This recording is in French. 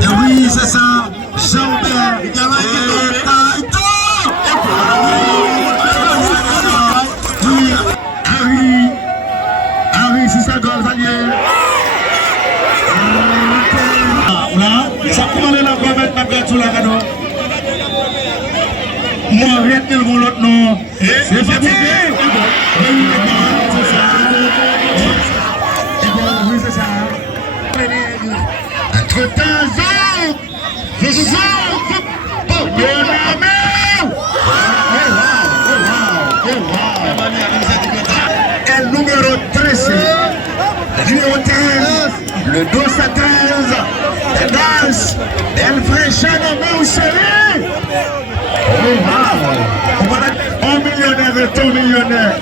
Et oui, c'est ça. Jean-Bert. Taïto. Oui, Harry, c'est ça, Golvalier. Là, ça commande la comète, ma gâteau là, non? Moi, rien de l'autre, non. C'est fatigué. Oui, c'est ça. Entre-temps, je suis El numéro 13, le 2 à 13, Danse, El Frechano Mousseri. Oh wow! On va être 1 millionnaire et 2 millionnaires.